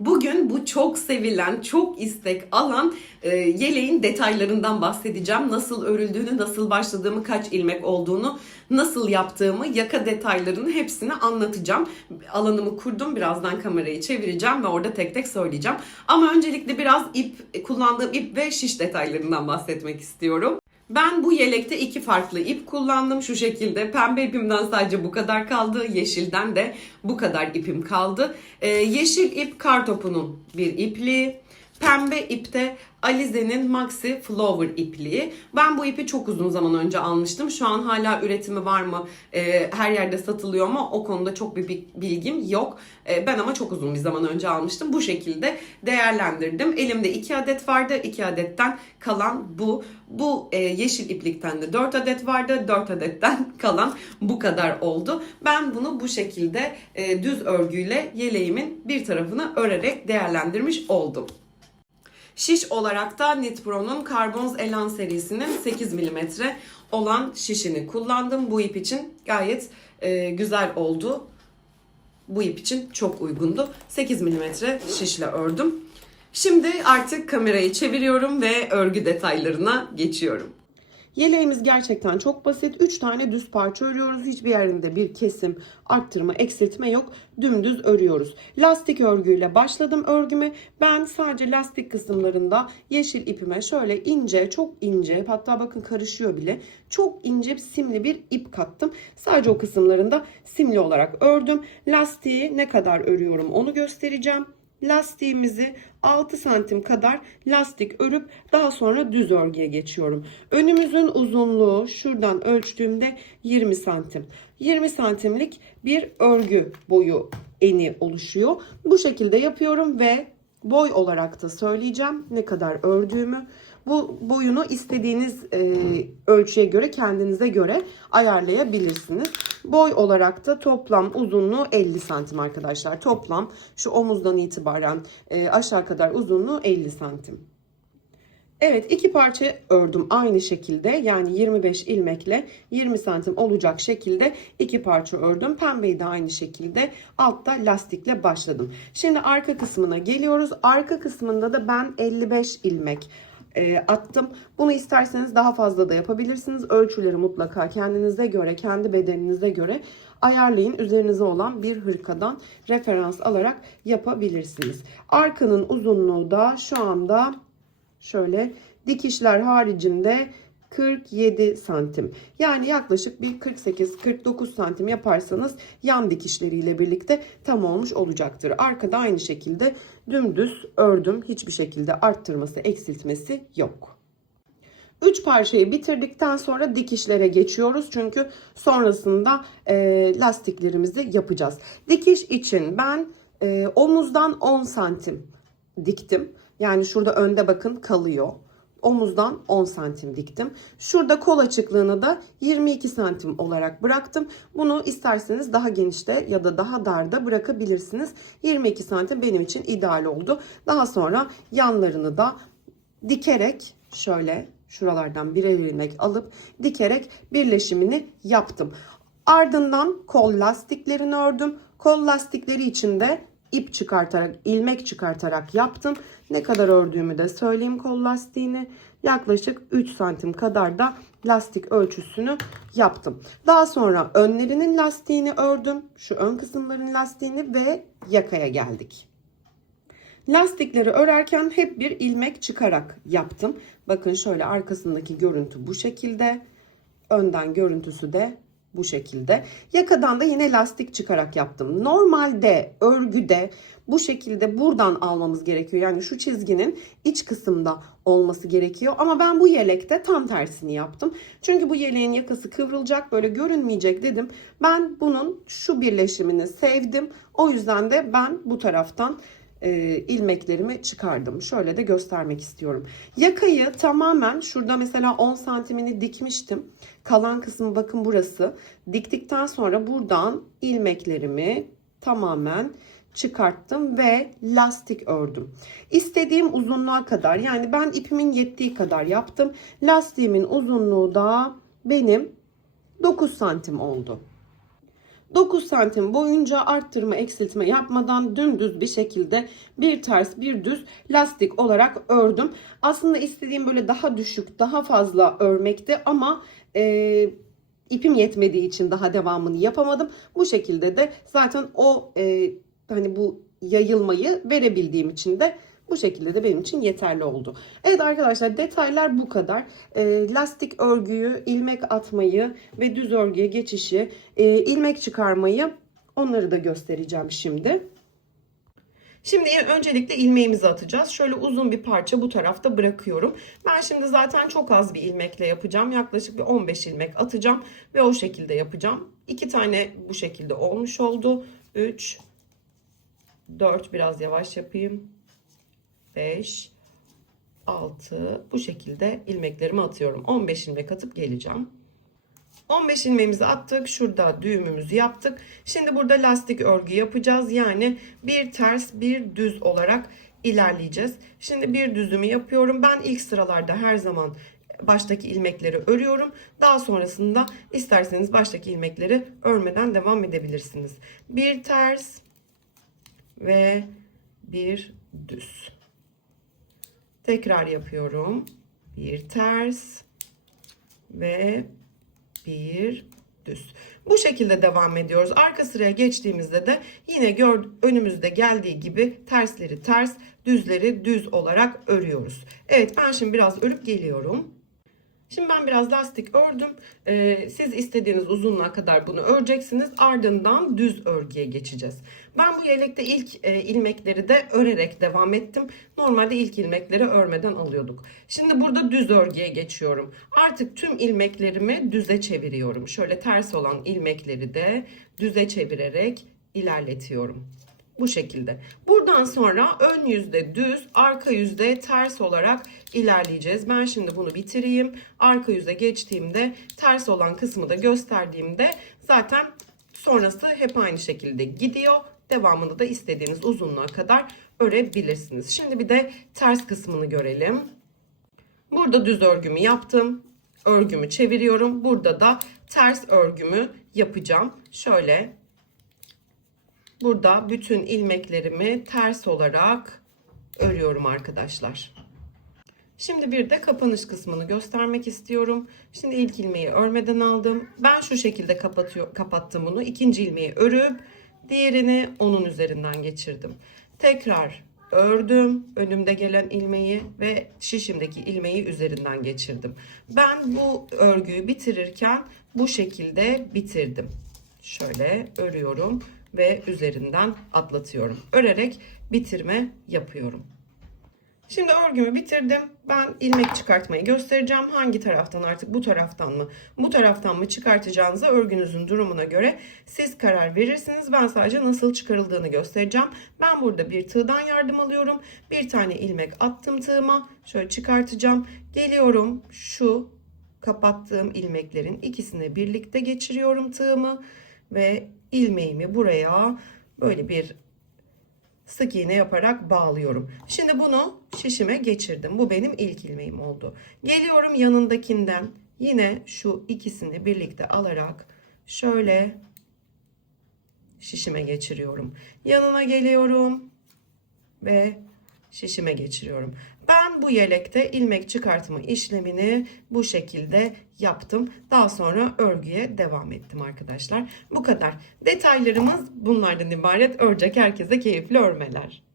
Bugün bu çok sevilen, çok istek alan e, yeleğin detaylarından bahsedeceğim. Nasıl örüldüğünü, nasıl başladığımı, kaç ilmek olduğunu, nasıl yaptığımı, yaka detaylarını hepsini anlatacağım. Alanımı kurdum, birazdan kamerayı çevireceğim ve orada tek tek söyleyeceğim. Ama öncelikle biraz ip, kullandığım ip ve şiş detaylarından bahsetmek istiyorum. Ben bu yelekte iki farklı ip kullandım. Şu şekilde pembe ipimden sadece bu kadar kaldı. Yeşilden de bu kadar ipim kaldı. Ee, yeşil ip kartopunun bir ipliği. Pembe ipte Alize'nin Maxi Flower ipliği. Ben bu ipi çok uzun zaman önce almıştım. Şu an hala üretimi var mı, e, her yerde satılıyor mu o konuda çok bir bi- bilgim yok. E, ben ama çok uzun bir zaman önce almıştım. Bu şekilde değerlendirdim. Elimde 2 adet vardı. 2 adetten kalan bu. Bu e, yeşil iplikten de 4 adet vardı. 4 adetten kalan bu kadar oldu. Ben bunu bu şekilde e, düz örgüyle yeleğimin bir tarafını örerek değerlendirmiş oldum. Şiş olarak da Knitpro'nun Carbons Elan serisinin 8 mm olan şişini kullandım. Bu ip için gayet e, güzel oldu. Bu ip için çok uygundu. 8 mm şişle ördüm. Şimdi artık kamerayı çeviriyorum ve örgü detaylarına geçiyorum. Yeleğimiz gerçekten çok basit. 3 tane düz parça örüyoruz. Hiçbir yerinde bir kesim, arttırma, eksiltme yok. Dümdüz örüyoruz. Lastik örgüyle başladım örgüme. Ben sadece lastik kısımlarında yeşil ipime şöyle ince, çok ince, hatta bakın karışıyor bile. Çok ince simli bir ip kattım. Sadece o kısımlarında simli olarak ördüm. Lastiği ne kadar örüyorum onu göstereceğim lastiğimizi 6 santim kadar lastik örüp daha sonra düz örgüye geçiyorum. Önümüzün uzunluğu şuradan ölçtüğümde 20 santim. 20 santimlik bir örgü boyu eni oluşuyor. Bu şekilde yapıyorum ve boy olarak da söyleyeceğim ne kadar ördüğümü. Bu boyunu istediğiniz e, ölçüye göre kendinize göre ayarlayabilirsiniz. Boy olarak da toplam uzunluğu 50 santim arkadaşlar. Toplam şu omuzdan itibaren e, aşağı kadar uzunluğu 50 santim. Evet iki parça ördüm aynı şekilde yani 25 ilmekle 20 santim olacak şekilde iki parça ördüm. Pembeyi de aynı şekilde altta lastikle başladım. Şimdi arka kısmına geliyoruz. Arka kısmında da ben 55 ilmek e, attım. Bunu isterseniz daha fazla da yapabilirsiniz. Ölçüleri mutlaka kendinize göre, kendi bedeninize göre ayarlayın. Üzerinize olan bir hırkadan referans alarak yapabilirsiniz. Arkanın uzunluğu da şu anda şöyle dikişler haricinde 47 santim. Yani yaklaşık bir 48-49 santim yaparsanız yan dikişleriyle birlikte tam olmuş olacaktır. Arkada aynı şekilde dümdüz ördüm. Hiçbir şekilde arttırması, eksiltmesi yok. 3 parçayı bitirdikten sonra dikişlere geçiyoruz. Çünkü sonrasında e, lastiklerimizi yapacağız. Dikiş için ben e, omuzdan 10 santim diktim. Yani şurada önde bakın kalıyor. Omuzdan 10 santim diktim. Şurada kol açıklığını da 22 santim olarak bıraktım. Bunu isterseniz daha genişte ya da daha darda bırakabilirsiniz. 22 santim benim için ideal oldu. Daha sonra yanlarını da dikerek şöyle şuralardan birer ilmek alıp dikerek birleşimini yaptım. Ardından kol lastiklerini ördüm. Kol lastikleri için de ip çıkartarak, ilmek çıkartarak yaptım. Ne kadar ördüğümü de söyleyeyim kol lastiğini. Yaklaşık 3 santim kadar da lastik ölçüsünü yaptım. Daha sonra önlerinin lastiğini ördüm. Şu ön kısımların lastiğini ve yakaya geldik. Lastikleri örerken hep bir ilmek çıkarak yaptım. Bakın şöyle arkasındaki görüntü bu şekilde. Önden görüntüsü de bu şekilde. Yakadan da yine lastik çıkarak yaptım. Normalde örgüde bu şekilde buradan almamız gerekiyor. Yani şu çizginin iç kısımda olması gerekiyor. Ama ben bu yelekte tam tersini yaptım. Çünkü bu yeleğin yakası kıvrılacak böyle görünmeyecek dedim. Ben bunun şu birleşimini sevdim. O yüzden de ben bu taraftan e, ilmeklerimi çıkardım. Şöyle de göstermek istiyorum. Yakayı tamamen şurada mesela 10 santimini dikmiştim. Kalan kısmı bakın burası. Diktikten sonra buradan ilmeklerimi tamamen çıkarttım ve lastik ördüm. İstediğim uzunluğa kadar yani ben ipimin yettiği kadar yaptım. Lastiğimin uzunluğu da benim 9 santim oldu. 9 santim boyunca arttırma eksiltme yapmadan dümdüz bir şekilde bir ters bir düz lastik olarak ördüm. Aslında istediğim böyle daha düşük daha fazla örmekti ama e, ipim yetmediği için daha devamını yapamadım. Bu şekilde de zaten o e, hani bu yayılmayı verebildiğim için de bu şekilde de benim için yeterli oldu. Evet arkadaşlar detaylar bu kadar. E, lastik örgüyü, ilmek atmayı ve düz örgüye geçişi, e, ilmek çıkarmayı onları da göstereceğim şimdi. Şimdi öncelikle ilmeğimizi atacağız. Şöyle uzun bir parça bu tarafta bırakıyorum. Ben şimdi zaten çok az bir ilmekle yapacağım. Yaklaşık bir 15 ilmek atacağım ve o şekilde yapacağım. İki tane bu şekilde olmuş oldu. 3 4 biraz yavaş yapayım. 5 6 bu şekilde ilmeklerimi atıyorum. 15 ilmek atıp geleceğim. 15 ilmeğimizi attık. Şurada düğümümüzü yaptık. Şimdi burada lastik örgü yapacağız. Yani bir ters bir düz olarak ilerleyeceğiz. Şimdi bir düzümü yapıyorum. Ben ilk sıralarda her zaman baştaki ilmekleri örüyorum. Daha sonrasında isterseniz baştaki ilmekleri örmeden devam edebilirsiniz. Bir ters ve bir düz. Tekrar yapıyorum. Bir ters ve bir düz. Bu şekilde devam ediyoruz. Arka sıraya geçtiğimizde de yine gör, önümüzde geldiği gibi tersleri ters, düzleri düz olarak örüyoruz. Evet ben şimdi biraz örüp geliyorum. Şimdi ben biraz lastik ördüm. Ee, siz istediğiniz uzunluğa kadar bunu öreceksiniz. Ardından düz örgüye geçeceğiz. Ben bu yelekte ilk e, ilmekleri de örerek devam ettim. Normalde ilk ilmekleri örmeden alıyorduk. Şimdi burada düz örgüye geçiyorum. Artık tüm ilmeklerimi düze çeviriyorum. Şöyle ters olan ilmekleri de düze çevirerek ilerletiyorum. Bu şekilde. Buradan sonra ön yüzde düz, arka yüzde ters olarak ilerleyeceğiz. Ben şimdi bunu bitireyim. Arka yüze geçtiğimde ters olan kısmı da gösterdiğimde zaten sonrası hep aynı şekilde gidiyor. Devamını da istediğiniz uzunluğa kadar örebilirsiniz. Şimdi bir de ters kısmını görelim. Burada düz örgümü yaptım. Örgümü çeviriyorum. Burada da ters örgümü yapacağım. Şöyle Burada bütün ilmeklerimi ters olarak örüyorum arkadaşlar. Şimdi bir de kapanış kısmını göstermek istiyorum. Şimdi ilk ilmeği örmeden aldım. Ben şu şekilde kapattım bunu. İkinci ilmeği örüp diğerini onun üzerinden geçirdim. Tekrar ördüm önümde gelen ilmeği ve şişimdeki ilmeği üzerinden geçirdim. Ben bu örgüyü bitirirken bu şekilde bitirdim. Şöyle örüyorum ve üzerinden atlatıyorum. Örerek bitirme yapıyorum. Şimdi örgümü bitirdim. Ben ilmek çıkartmayı göstereceğim. Hangi taraftan artık bu taraftan mı bu taraftan mı çıkartacağınıza örgünüzün durumuna göre siz karar verirsiniz. Ben sadece nasıl çıkarıldığını göstereceğim. Ben burada bir tığdan yardım alıyorum. Bir tane ilmek attım tığıma. Şöyle çıkartacağım. Geliyorum şu kapattığım ilmeklerin ikisini birlikte geçiriyorum tığımı ve ilmeğimi buraya böyle bir sık iğne yaparak bağlıyorum. Şimdi bunu şişime geçirdim. Bu benim ilk ilmeğim oldu. Geliyorum yanındakinden yine şu ikisini birlikte alarak şöyle şişime geçiriyorum. Yanına geliyorum ve şişime geçiriyorum. Ben bu yelekte ilmek çıkartma işlemini bu şekilde yaptım. Daha sonra örgüye devam ettim arkadaşlar. Bu kadar. Detaylarımız bunlardan ibaret. Örecek herkese keyifli örmeler.